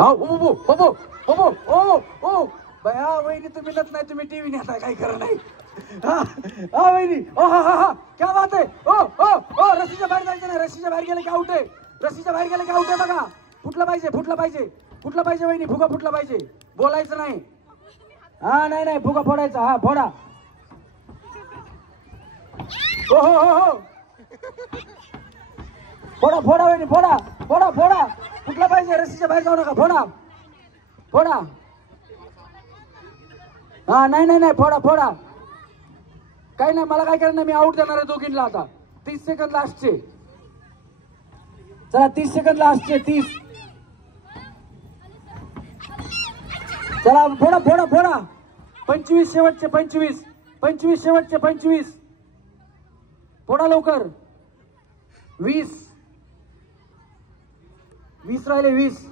ओ बया वहिनी तुम्ही लत नाही, तुम्ही टीव्ही नेता काय खरं नाही. हा वहिनी, ओ हा क्या बात आहे. ओ रस्सीच्या बाहेर जायचं नाही, रस्सीच्या बाहेर गेलं की आउट आहे, रस्सीच्या बाहेर गेलं की आउट आहे. बघा फुटलं पाहिजे वहिनी, फुगा फुटला पाहिजे, बोलायचं नाही. हा नाही फुगा फोडायचा, हा फोडा. हो फोडा वहिनी, फोडा फुटला पाहिजे, रस्सीच्या बाहेर जाऊ नका, फोडा. हा नाही फोडा. काही नाही, मला काय करणार, मी आउट देणार आहे दोघींना. आता 30 सेकंद लास्टचे, चला 30 सेकंद लास्टचे, 30. चला फोडा. 25 शेवटचे, 25 शेवटचे, 25 फोडा लवकर. 20 राहिले, 20.